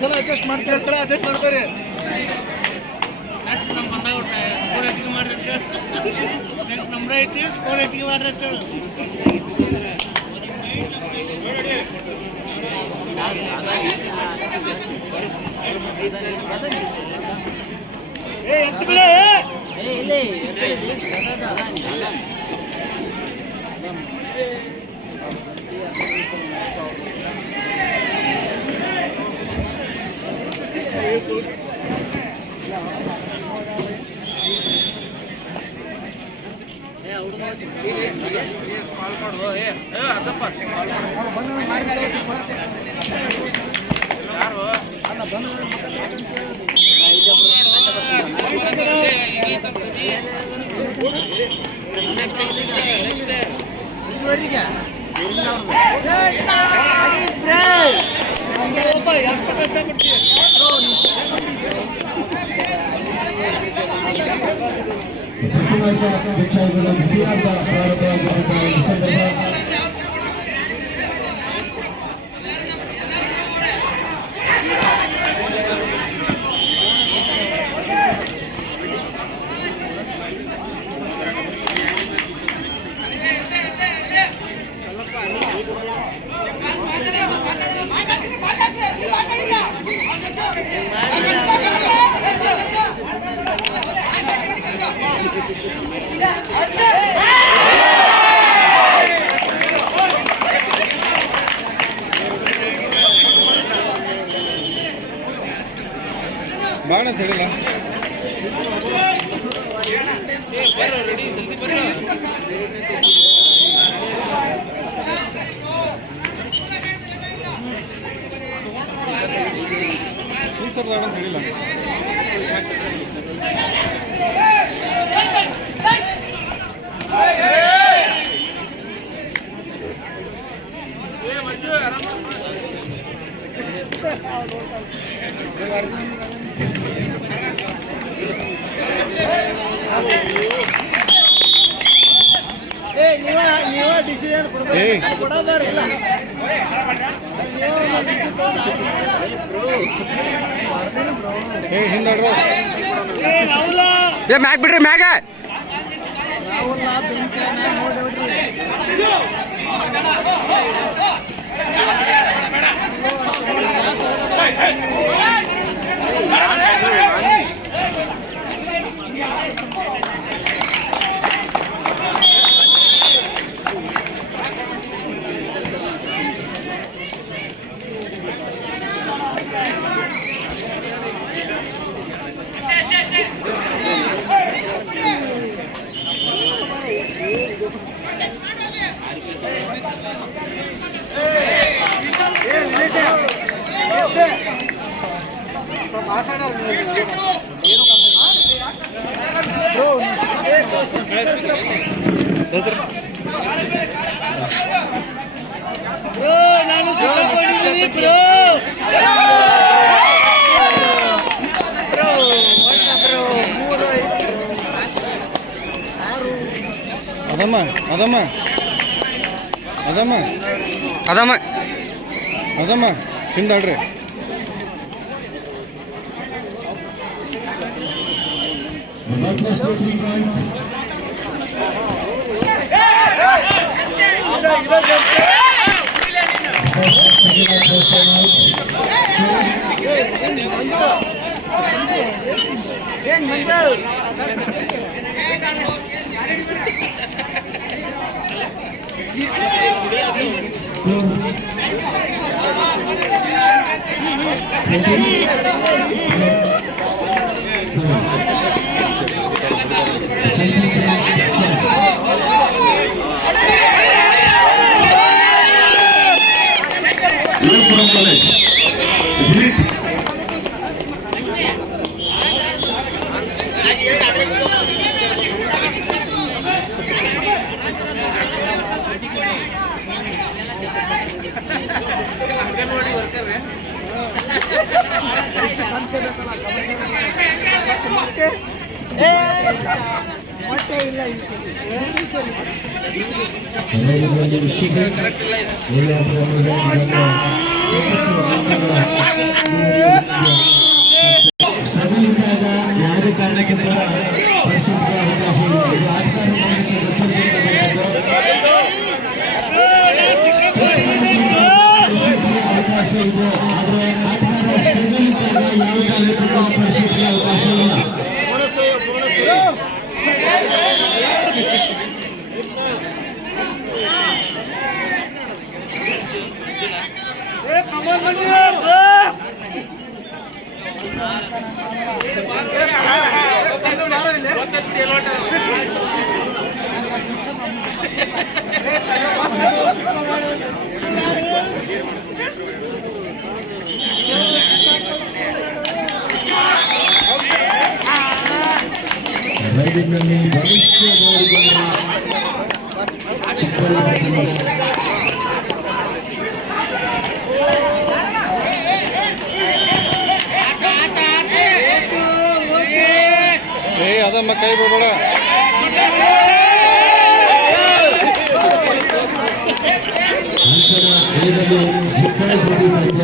ಸಲ ಅಡ್ಜಸ್ಟ್ ಮಾಡ್ತಾರೆ ಅಡ್ಜಸ್ಟ್ ಮಾಡ್ತಾರೆ ನಮ್ರ ಐತಿ ಫೋನ್ ಐತಿಗೆ ಮಾಡ್ರಿ ಎತ್ತು ಬಿಡ ಎಷ್ಟು ಕಷ್ಟಪಡ್ತೀವಿ ಬಾಣ ಅಂತ ಹೇಳಿಲ್ಲ ಸರ್ ಬಾಣ ಅಂತ ಹೇಳಿಲ್ಲ ನೀವ ಡಿಸಿಷನ್ ಕೊಡೋದಾರಿಲ್ಲ ಹಿಂದಡ್ರು ಮ್ಯಾಗ ಬಿಡ್ರಿ ಮ್ಯಾಗ ನಾನು ಸಿಕ್ಕಾಕೊಂಡಿದ್ದೀನಿ ಬ್ರೋ ಅದಮ್ಮ ಅದಮ್ಮ ಅದಮ್ಮ ಅದಮ್ಮ ಅದಮ್ಮ ಹಿಂದಾಡ್ರಿ ಅಂಗನವಾಡಿ ವರ್ಕರ್ ಮೊಟ್ಟೆ ಇಲ್ಲ ಯಾವುದೇ ಕಾರಣಕ್ಕೆ ಕೂಡ ಪರಿಶುದ್ಧ ಅವಕಾಶ ಇಲ್ಲ. ಇದು ಆಟಗಾರರಿಗೆ ಅವಕಾಶ ಇದೆ. ಆದರೆ ಆಟಗಾರ ಸ್ಪರ್ಧೆಯಿದ್ದಾಗ ಯಾವ ಕಾರಣಕ್ಕೂ ಕೂಡ ಪರಿಶುದ್ಧ ಅವಕಾಶ ಇಲ್ಲ. ರೈಡಿನಲ್ಲಿ ಬಲಿಷ್ಠ ಚಿಕ್ಕಬಳ್ಳಾಪುರ ಅದಮ್ಮ ಕೈ ಬಿಡಬೇಡ. ನಂತರ ಐದನೇ ಚಿಕ್ಕಬಳ್ಳಾಪುರ ಪಂದ್ಯ.